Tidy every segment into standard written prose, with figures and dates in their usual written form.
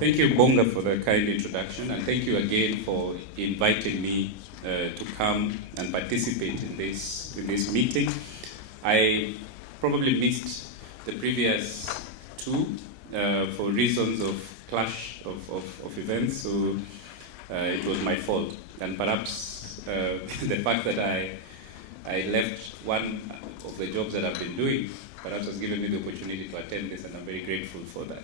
Thank you, Bonga, for the kind introduction, and thank you again for inviting me to come and participate in this meeting. I probably missed the previous two for reasons of clash of events, so it was my fault. And perhaps the fact that I left one of the jobs that I've been doing perhaps has given me the opportunity to attend this, and I'm very grateful for that.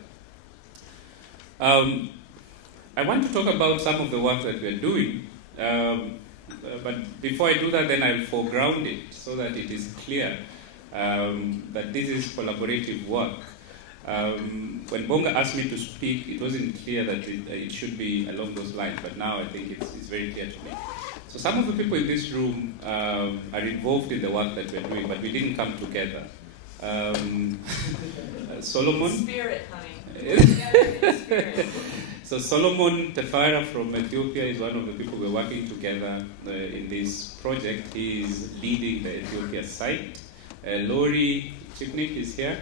I want to talk about some of the work that we're doing, but before I do that, then I'll foreground it so that it is clear that this is collaborative work. When Bonga asked me to speak, it wasn't clear that it should be along those lines, but now I think it's very clear to me. So some of the people in this room are involved in the work that we're doing, but we didn't come together. Solomon. Spirit, honey. Spirit. So Solomon Tefara from Ethiopia is one of the people we're working together in this project. He is leading the Ethiopia site. Lori Chiknik is here.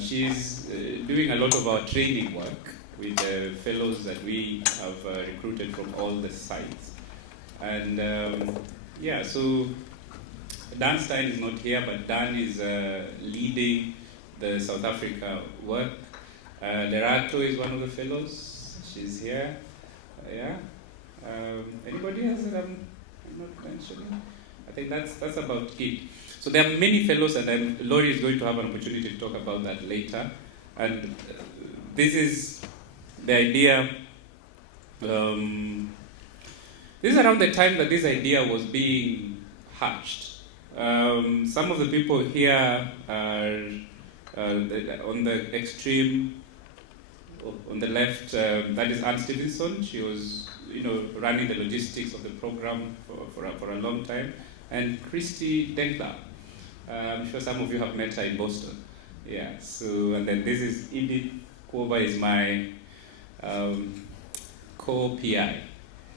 She's doing a lot of our training work with the fellows that we have recruited from all the sites. And so Dan Stein is not here, but Dan is leading the South Africa work. Lerato is one of the fellows. She's here. Anybody else that I'm not mentioning? I think that's about it. So there are many fellows, and Lori is going to have an opportunity to talk about that later. And this is the idea. This is around the time that this idea was being hatched. Some of the people here are on the extreme, on the left, that is Anne Stevenson. She was, running the logistics of the program for a long time. And Christy Denkler. I'm sure some of you have met her in Boston. Yeah. So, and then this is Edith Kuoba is my co-PI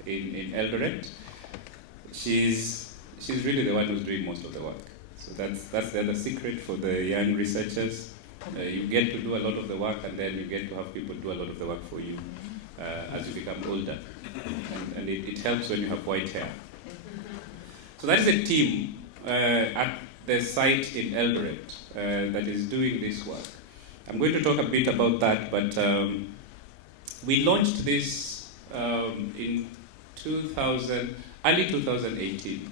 in Eldoret. She's really the one who's doing most of the work. So that's the other secret for the young researchers. You get to do a lot of the work, and then you get to have people do a lot of the work for you as you become older. And it helps when you have white hair. So that is a team at the site in Eldoret that is doing this work. I'm going to talk a bit about that, but we launched this in early 2018.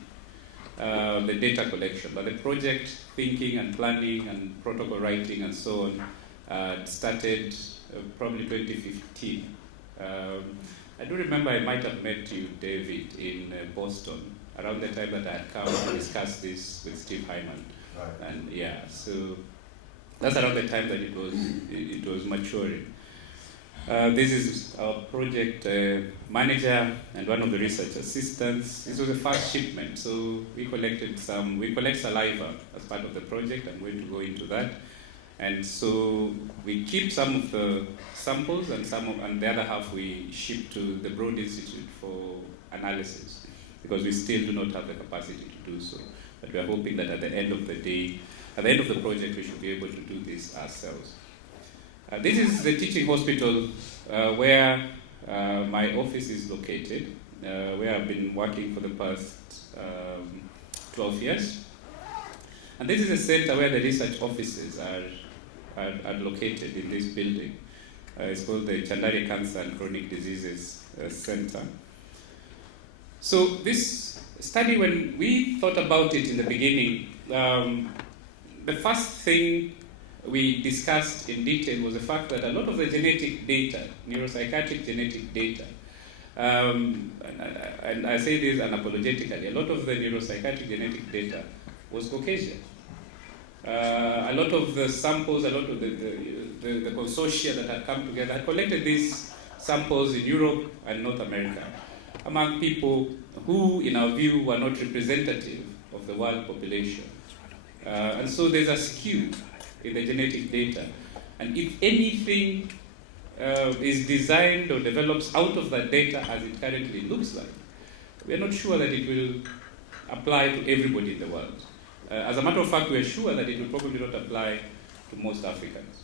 The data collection, but the project thinking and planning and protocol writing and so on started probably 2015. I do remember I might have met you, David, in Boston around the time that I had come to discuss this with Steve Hyman. Right. And so that's around the time that it was maturing. This is our project manager and one of the research assistants. This was the first shipment, so we collect saliva as part of the project. I'm going to go into that. And so we keep some of the samples, and the other half we ship to the Broad Institute for analysis, because we still do not have the capacity to do so. But we are hoping that at the end of the day, at the end of the project, we should be able to do this ourselves. This is the teaching hospital where my office is located, where I've been working for the past 12 years. And this is a center where the research offices are located in this building. It's called the Chandari Cancer and Chronic Diseases Center. So this study, when we thought about it in the beginning, the first thing we discussed in detail was the fact that a lot of the genetic data, neuropsychiatric genetic data, and I say this unapologetically, a lot of the neuropsychiatric genetic data was Caucasian. A lot of the samples, a lot of the consortia that had come together had collected these samples in Europe and North America among people who, in our view, were not representative of the world population. And so there's a skew in the genetic data. And if anything is designed or develops out of that data as it currently looks like, we are not sure that it will apply to everybody in the world. As a matter of fact, we are sure that it will probably not apply to most Africans.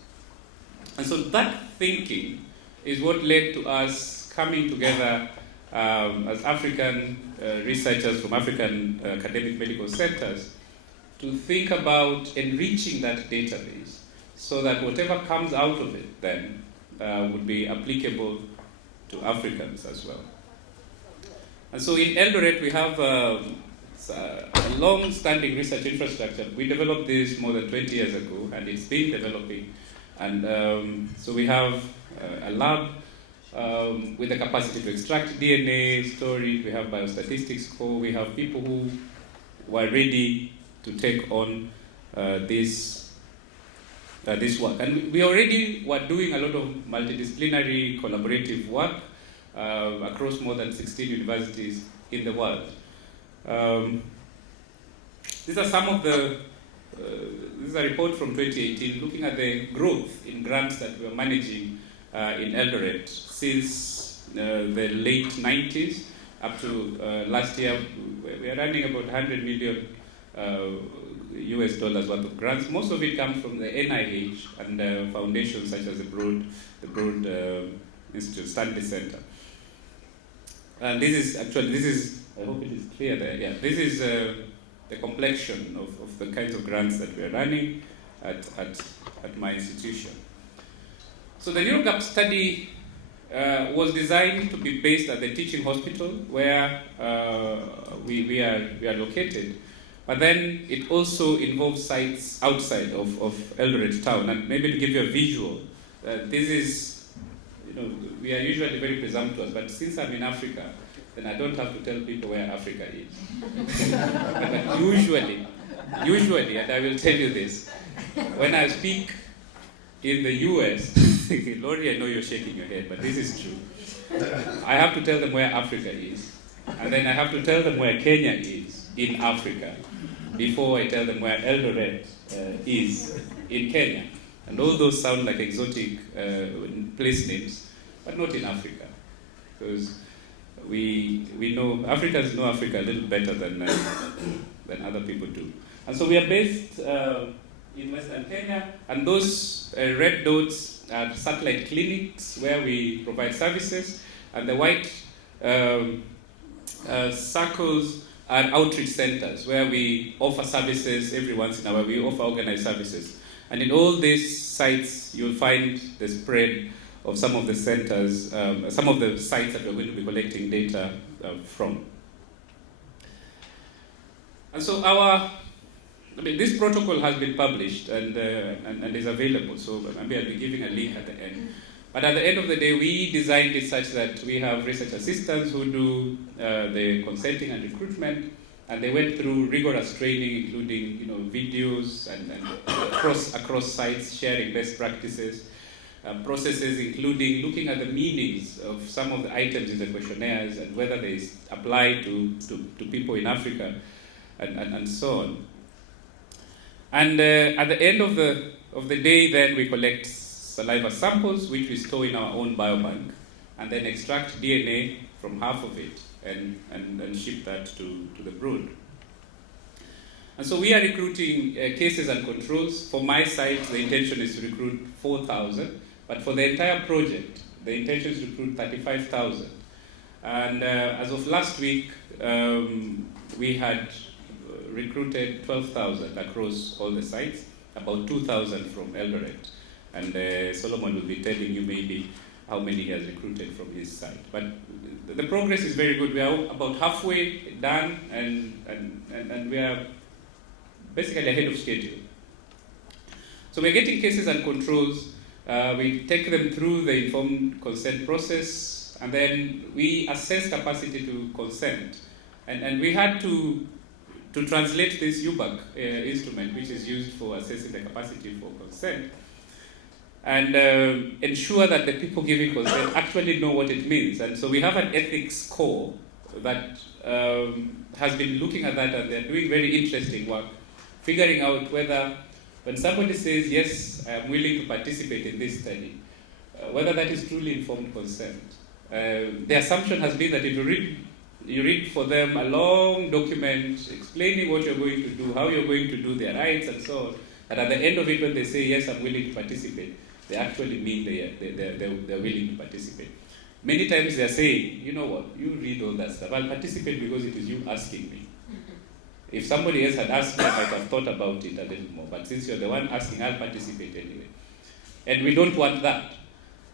And so that thinking is what led to us coming together as African researchers from African academic medical centers to think about enriching that database so that whatever comes out of it then would be applicable to Africans as well. And so in Eldoret we have a long-standing research infrastructure. We developed this more than 20 years ago, and it's been developing. And so we have a lab with the capacity to extract DNA, store it. We have biostatistics core. We have people who were ready to take on this work. And we already were doing a lot of multidisciplinary collaborative work across more than 16 universities in the world. These are some of the, this is a report from 2018 looking at the growth in grants that we are managing in Eldoret since the late 90s up to last year. We are running about 100 million US dollars worth of grants. Most of it comes from the NIH and foundations such as the Broad Institute, Stanley Center. And this is, I hope it is clear there. Yeah, this is the complexion of the kinds of grants that we are running at my institution. So the NeuroGAP study was designed to be based at the teaching hospital where we are located, but then it also involves sites outside of Eldoret town. And maybe to give you a visual, this is, we are usually very presumptuous, but since I'm in Africa, then I don't have to tell people where Africa is. But usually, and I will tell you this, when I speak in the US, Lori, I know you're shaking your head, but this is true. I have to tell them where Africa is, and then I have to tell them where Kenya is in Africa, before I tell them where Eldoret is in Kenya. And all those sound like exotic place names, but not in Africa, because we know Africans know Africa a little better than other people do. And so we are based in Western Kenya, and those red dots are satellite clinics where we provide services, and the white circles are outreach centers where we offer services every once in a while. We offer organized services. And in all these sites, you'll find the spread of some of the centers, some of the sites that we're going to be collecting data from. And so this protocol has been published and is available, so maybe I'll be giving a link at the end. But at the end of the day, we designed it such that we have research assistants who do the consenting and recruitment, and they went through rigorous training, including videos and across sites, sharing best practices, processes including looking at the meanings of some of the items in the questionnaires and whether they apply to people in Africa, and so on. And at the end of the day, then we collect saliva samples, which we store in our own biobank, and then extract DNA from half of it and ship that to the Broad. And so we are recruiting cases and controls. For my site, the intention is to recruit 4,000, but for the entire project, the intention is to recruit 35,000. And as of last week, we had recruited 12,000 across all the sites, about 2,000 from Eldoret. And Solomon will be telling you maybe how many he has recruited from his side. But the progress is very good. We are about halfway done, and we are basically ahead of schedule. So we're getting cases and controls. We take them through the informed consent process, and then we assess capacity to consent. And we had to translate this UBAC instrument, which is used for assessing the capacity for consent, and ensure that the people giving consent actually know what it means. And so we have an ethics core that has been looking at that, and they're doing very interesting work, figuring out whether when somebody says, yes, I am willing to participate in this study, whether that is truly informed consent. The assumption has been that if you read for them a long document explaining what you're going to do, how you're going to do their rights and so on, and at the end of it when they say, yes, I'm willing to participate, they actually mean they're willing to participate. Many times they're saying, you know what, you read all that stuff. I'll participate because it is you asking me. If somebody else had asked me, I might have thought about it a little more. But since you're the one asking, I'll participate anyway. And we don't want that.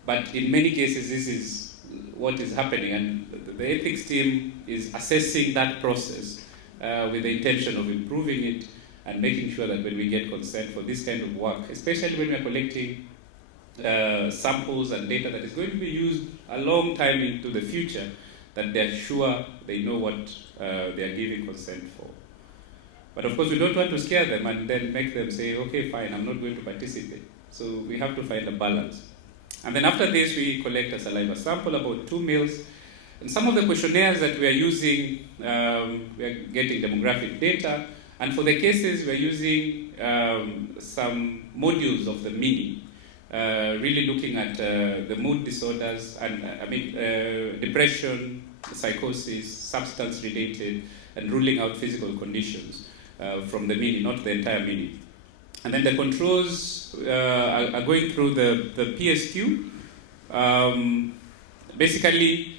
But in many cases, this is what is happening. And the ethics team is assessing that process with the intention of improving it and making sure that when we get consent for this kind of work, especially when we're collecting samples and data that is going to be used a long time into the future, that they're sure they know what they're giving consent for. But of course, we don't want to scare them and then make them say, okay, fine, I'm not going to participate. So we have to find a balance. And then after this, we collect a saliva sample, about 2 mils. And some of the questionnaires that we are using, we are getting demographic data. And for the cases, we're using some modules of the mini, really looking at the mood disorders and depression, psychosis, substance-related, and ruling out physical conditions from the mini, not the entire mini. And then the controls are going through the PSQ, basically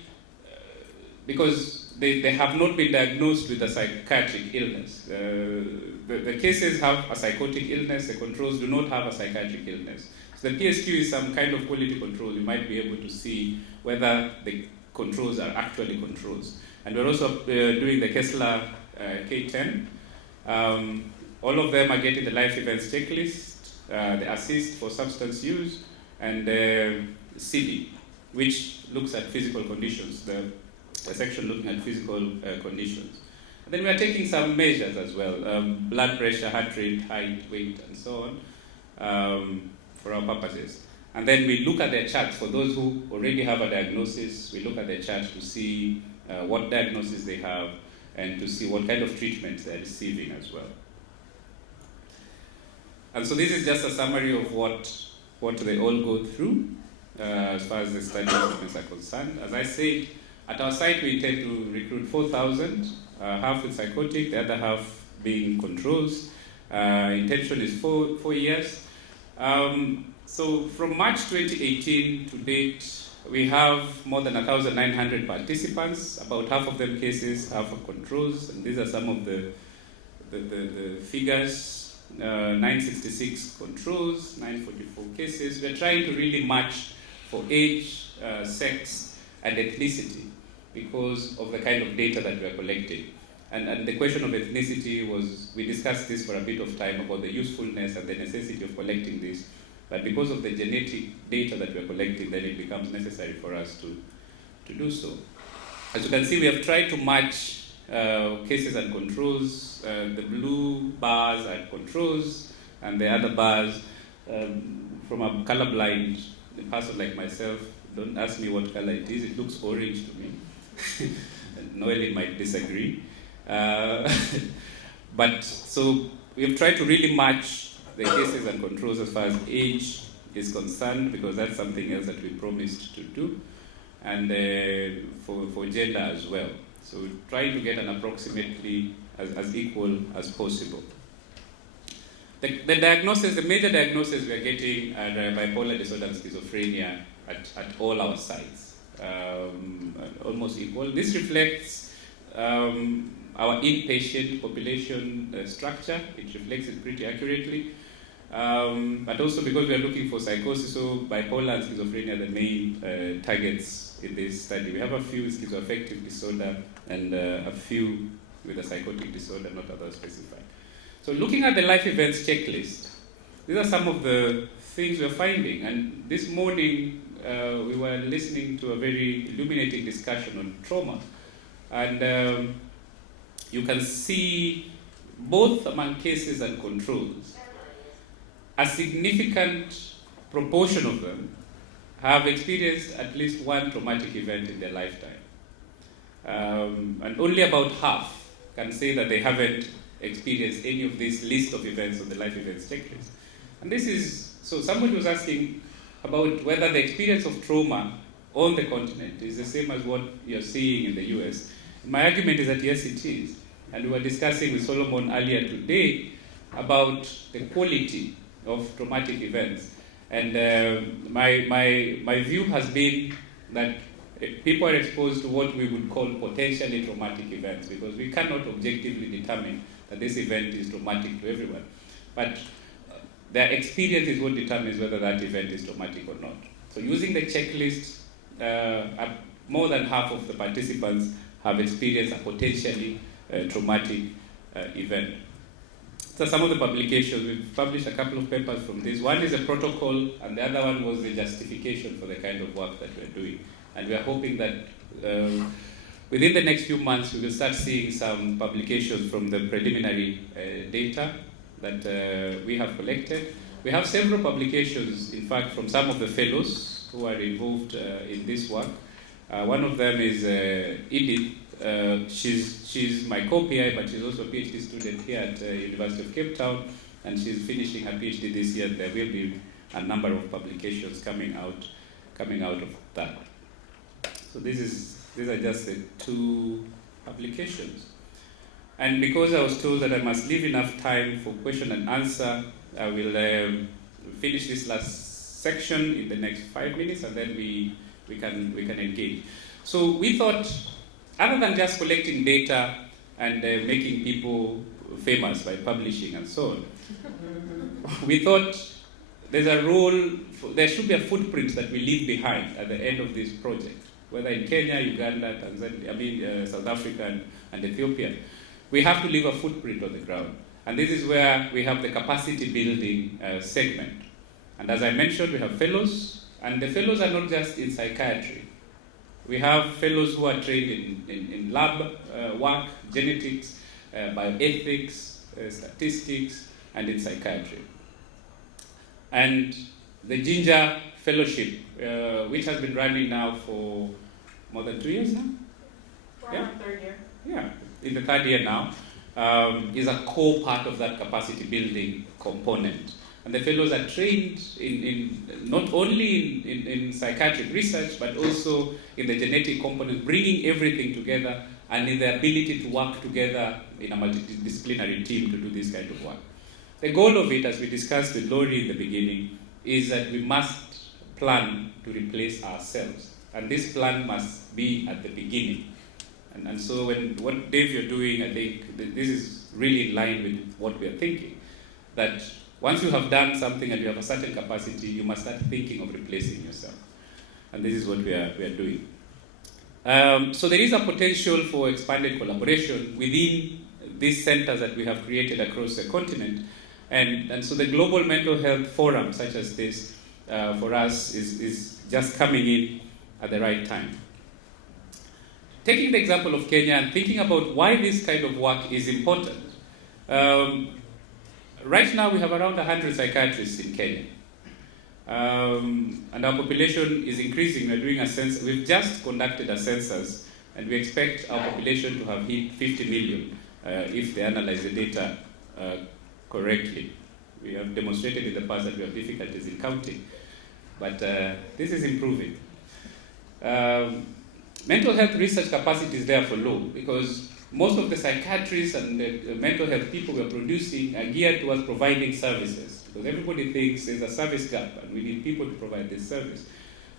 because they have not been diagnosed with a psychiatric illness. The cases have a psychotic illness, the controls do not have a psychiatric illness. So the PSQ is some kind of quality control. You might be able to see whether the controls are actually controls. And we're also doing the Kessler K10. All of them are getting the life events checklist, the assist for substance use, and CD, which looks at physical conditions, the section looking at physical conditions. And then we are taking some measures as well, blood pressure, heart rate, height, weight, and so on, for our purposes. And then we look at their charts. For those who already have a diagnosis, we look at their charts to see what diagnosis they have and to see what kind of treatments they're receiving as well. And so this is just a summary of what they all go through as far as the study treatments are concerned. As I said, at our site we intend to recruit 4,000, half with psychotic, the other half being controls. Intention is 4 years. So from March 2018 to date, we have more than 1,900 participants, about half of them cases, half of controls, and these are some of the figures. 966 controls, 944 cases. We're trying to really match for age, sex, and ethnicity because of the kind of data that we're collecting. And the question of ethnicity was, we discussed this for a bit of time about the usefulness and the necessity of collecting this. But because of the genetic data that we're collecting, then it becomes necessary for us to do so. As you can see, we have tried to match cases and controls. The blue bars are controls, and the other bars, from a colorblind person like myself, don't ask me what color it is. It looks orange to me. Noelle might disagree. But so we have tried to really match the cases and controls as far as age is concerned, because that's something else that we promised to do, and for gender as well. So we're trying to get an approximately as equal as possible. The diagnosis, the major diagnosis we are getting are bipolar disorder and schizophrenia at all our sites, almost equal. This reflects our inpatient population structure. It reflects it pretty accurately. But also because we are looking for psychosis, so bipolar and schizophrenia are the main targets in this study. We have a few with schizoaffective disorder and a few with a psychotic disorder, not others specified. So looking at the life events checklist, these are some of the things we're finding. And this morning, we were listening to a very illuminating discussion on trauma. And you can see both among cases and controls, a significant proportion of them have experienced at least one traumatic event in their lifetime. And only about half can say that they haven't experienced any of this list of events on the life events checklist. And this is, so somebody was asking about whether the experience of trauma on the continent is the same as what you're seeing in the US. My argument is that yes, it is. And we were discussing with Solomon earlier today about the quality of traumatic events. And my view has been that people are exposed to what we would call potentially traumatic events, because we cannot objectively determine that this event is traumatic to everyone. But their experience is what determines whether that event is traumatic or not. So using the checklist, more than half of the participants have experienced a potentially traumatic event. So some of the publications, we've published a couple of papers from this. One is a protocol, and the other one was the justification for the kind of work that we're doing. And we are hoping that within the next few months, we will start seeing some publications from the preliminary data that we have collected. We have several publications, in fact, from some of the fellows who are involved in this work. One of them is Edith. She's my co-PI, but she's also a PhD student here at University of Cape Town, and she's finishing her PhD this year. There will be a number of publications coming out of that. So these are just the two publications. And because I was told that I must leave enough time for question and answer, I will finish this last section in the next 5 minutes, and then we can engage. So we thought, other than just collecting data and making people famous by publishing and so on, we thought there's a role, there should be a footprint that we leave behind at the end of this project, whether in Kenya, Uganda, Tanzania, South Africa, and Ethiopia. We have to leave a footprint on the ground. And this is where we have the capacity building segment. And as I mentioned, we have fellows, and the fellows are not just in psychiatry. We have fellows who are trained in lab work, genetics, bioethics, statistics, and in psychiatry. And the Ginger Fellowship, which has been running now for more than 2 years now? We're in our third year. Yeah, in the third year now, is a core part of that capacity building component. And the fellows are trained in not only in psychiatric research, but also in the genetic component, bringing everything together, and in the ability to work together in a multidisciplinary team to do this kind of work. The goal of it, as we discussed with Laurie in the beginning, is that we must plan to replace ourselves. And this plan must be at the beginning. And so what Dave you're doing, I think this is really in line with what we are thinking. That once you have done something and you have a certain capacity, you must start thinking of replacing yourself. And this is what we are doing. So there is a potential for expanded collaboration within these centers that we have created across the continent. And so the Global Mental Health Forum, such as this, for us, is just coming in at the right time. Taking the example of Kenya and thinking about why this kind of work is important. Right now we have around 100 psychiatrists in Kenya. And our population is increasing. We're doing a census. We've just conducted a census, and we expect our population to have hit 50 million if they analyze the data correctly. We have demonstrated in the past that we have difficulties in counting, but this is improving. Mental health research capacity is therefore low, because most of the psychiatrists and the mental health people we are producing are geared towards providing services, because everybody thinks there's a service gap and we need people to provide this service.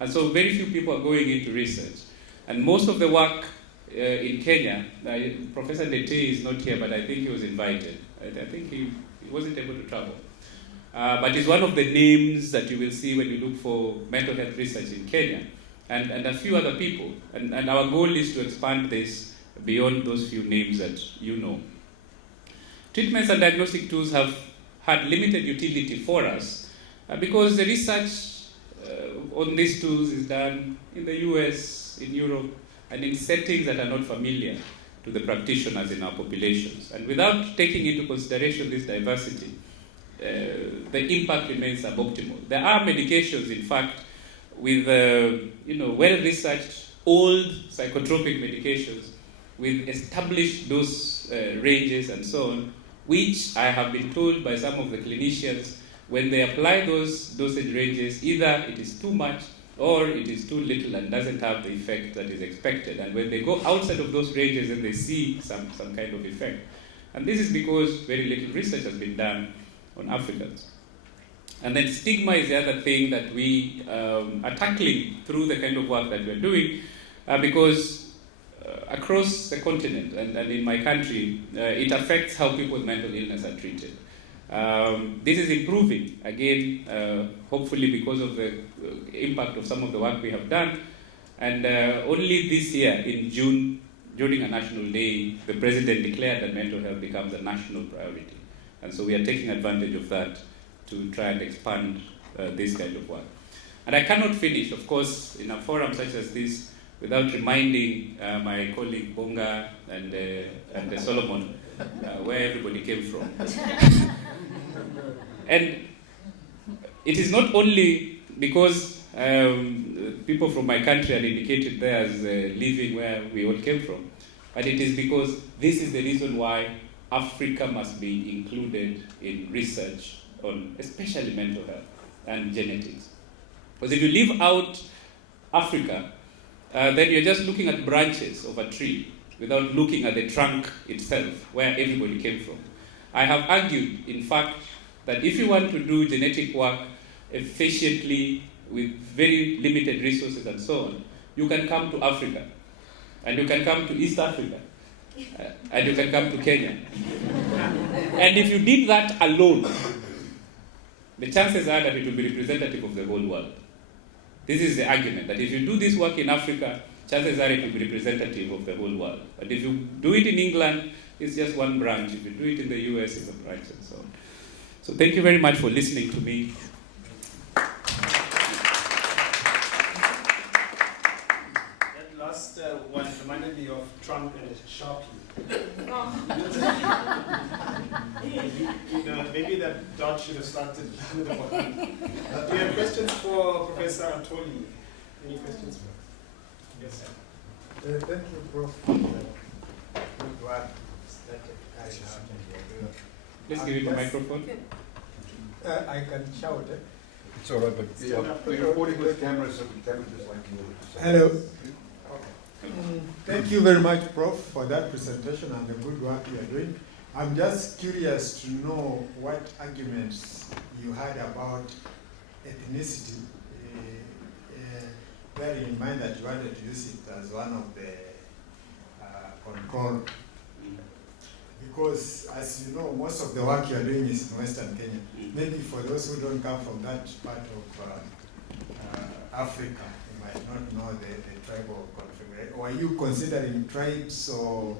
And so very few people are going into research. And most of the work in Kenya, Professor Dete is not here, but I think he was invited. I think he wasn't able to travel. But he's one of the names that you will see when you look for mental health research in Kenya, and a few other people. And our goal is to expand this beyond those few names that you know. Treatments and diagnostic tools have had limited utility for us because the research on these tools is done in the US, in Europe, and in settings that are not familiar to the practitioners in our populations. And without taking into consideration this diversity, the impact remains suboptimal. There are medications, in fact, with well-researched, old psychotropic medications with established dose ranges and so on, which I have been told by some of the clinicians, when they apply those dosage ranges, either it is too much or it is too little and doesn't have the effect that is expected. And when they go outside of those ranges, then they see some kind of effect. And this is because very little research has been done on Africans. And then stigma is the other thing that we are tackling through the kind of work that we're doing, because across the continent and in my country, it affects how people with mental illness are treated. This is improving, again, hopefully because of the impact of some of the work we have done. And only this year, in June, during a national day, the President declared that mental health becomes a national priority. And so we are taking advantage of that to try and expand this kind of work. And I cannot finish, of course, in a forum such as this without reminding my colleague Bonga and Solomon where everybody came from. And it is not only because people from my country are indicated there as living where we all came from, but it is because this is the reason why Africa must be included in research on especially mental health and genetics. Because if you leave out Africa, then you're just looking at branches of a tree without looking at the trunk itself, where everybody came from. I have argued, in fact, that if you want to do genetic work efficiently with very limited resources and so on, you can come to Africa, and you can come to East Africa, and you can come to Kenya. And if you did that alone, the chances are that it will be representative of the whole world. This is the argument, that if you do this work in Africa, chances are it will be representative of the whole world. But if you do it in England, it's just one branch. If you do it in the US, it's a branch and so on. So thank you very much for listening to me. That last one reminded me of Trump and Sharpie. Maybe that dot should have started with the bottom. Do you have questions for Professor Atwoli? Any questions for us? Yes, sir. Thank you, Prof. For the good work that carried out in your Please give him the microphone. I can shout. It's all right, but you're recording with cameras, so the camera just like you. Hello. Thank you very much, Prof, for that presentation and the good work you are doing. I'm just curious to know what arguments you had about ethnicity, bearing in mind that you wanted to use it as one of the control. Because, as you know, most of the work you are doing is in Western Kenya. Maybe for those who don't come from that part of Africa, you might not know the tribal configuration. Or are you considering tribes, or,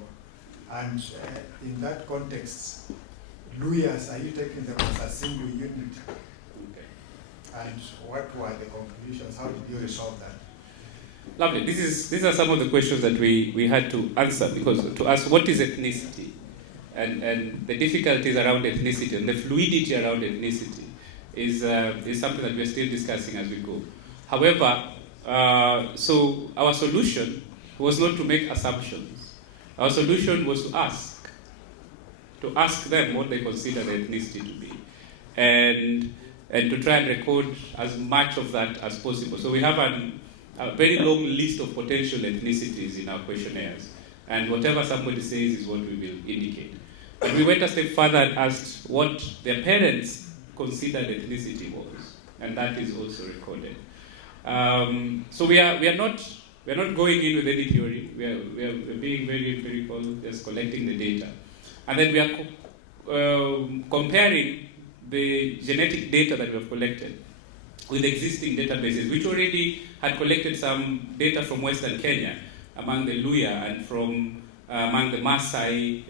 and in that context, Luyas, are you taking them as a single unit? Okay. And what were the conclusions? How did you resolve that? Lovely. These are some of the questions that we had to answer, because to ask what is ethnicity, and the difficulties around ethnicity and the fluidity around ethnicity is something that we are still discussing as we go. However, so our solution was not to make assumptions. Our solution was to ask them what they consider the ethnicity to be, and to try and record as much of that as possible. So we have a very long list of potential ethnicities in our questionnaires, and whatever somebody says is what we will indicate. But we went a step further and asked what their parents considered ethnicity was, and that is also recorded. So we are not going in with any theory. We are being very empirical, just collecting the data, and then we are comparing the genetic data that we have collected with existing databases, which already had collected some data from Western Kenya, among the Luya, and from among the Maasai,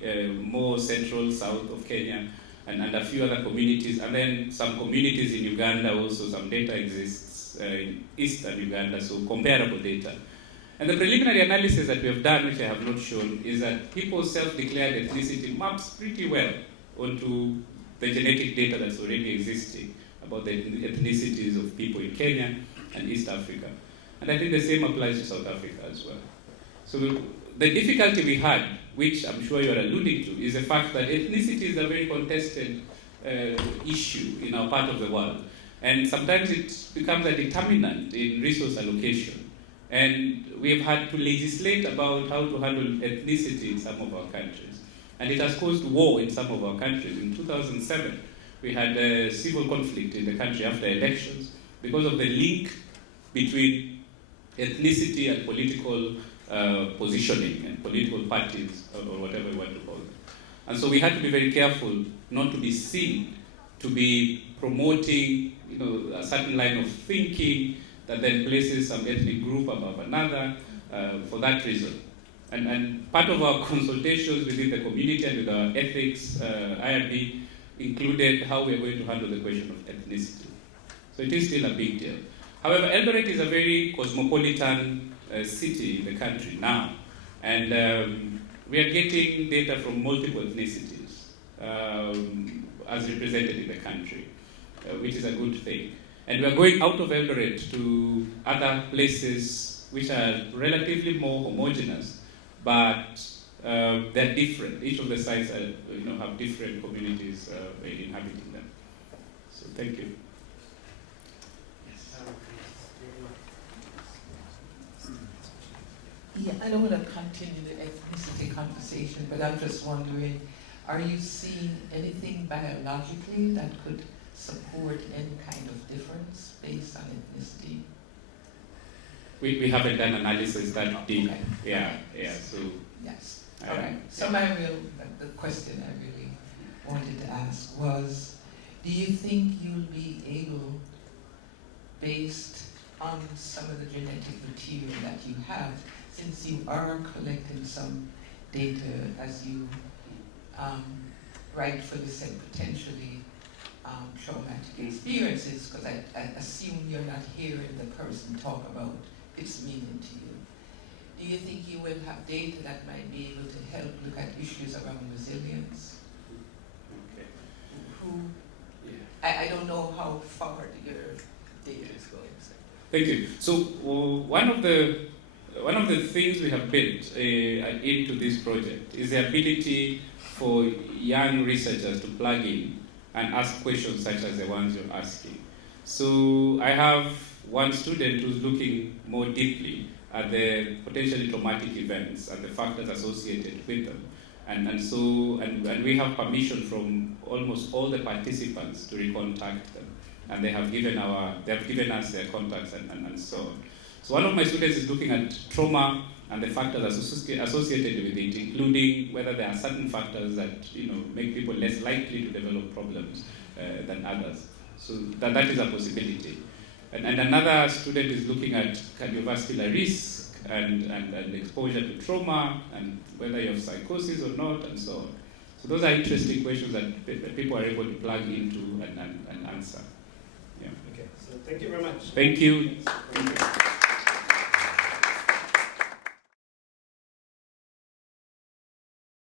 more central, south of Kenya, and a few other communities, and then some communities in Uganda also. Some data exists in eastern Uganda, so comparable data. And the preliminary analysis that we have done, which I have not shown, is that people's self-declared ethnicity maps pretty well onto the genetic data that's already existing about the ethnicities of people in Kenya and East Africa. And I think the same applies to South Africa as well. So the difficulty we had, which I'm sure you're alluding to, is the fact that ethnicity is a very contested issue in our part of the world. And sometimes it becomes a determinant in resource allocation. And we've had to legislate about how to handle ethnicity in some of our countries. And it has caused war in some of our countries. In 2007, we had a civil conflict in the country after elections because of the link between ethnicity and political positioning and political parties or whatever you want to call them. And so we had to be very careful not to be seen to be promoting, a certain line of thinking that then places some ethnic group above another for that reason. And part of our consultations within the community and with our ethics IRB included how we are going to handle the question of ethnicity. So it is still a big deal. However, Eldoret is a very cosmopolitan city in the country now, and we are getting data from multiple ethnicities as represented in the country, which is a good thing. And we are going out of Eldoret to other places which are relatively more homogeneous, but they're different. Each of the sites have different communities inhabiting them. So thank you. Yeah, I don't want to continue the ethnicity conversation, but I'm just wondering, are you seeing anything biologically that could support any kind of difference based on ethnicity? We haven't done analysis that deep. Okay. Yeah, so. Yes, all right. So the question I really wanted to ask was, do you think you'll be able, based on some of the genetic material that you have, since you are collecting some data as you rightfully said, potentially traumatic experiences, because I assume you're not hearing the person talk about its meaning to you. Do you think you will have data that might be able to help look at issues around resilience? Okay. I don't know how far your data is going. So. Thank you. So one of the things we have built into this project is the ability for young researchers to plug in and ask questions such as the ones you're asking. So I have one student who's looking more deeply at the potentially traumatic events and the factors associated with them. And we have permission from almost all the participants to recontact them. And they have given us their contacts and so on. So one of my students is looking at trauma and the factors associated with it, including whether there are certain factors that make people less likely to develop problems than others. So that is a possibility. And another student is looking at cardiovascular risk and exposure to trauma and whether you have psychosis or not and so on. So those are interesting questions that people are able to plug into and answer. Yeah. Okay, so thank you very much. Thank you.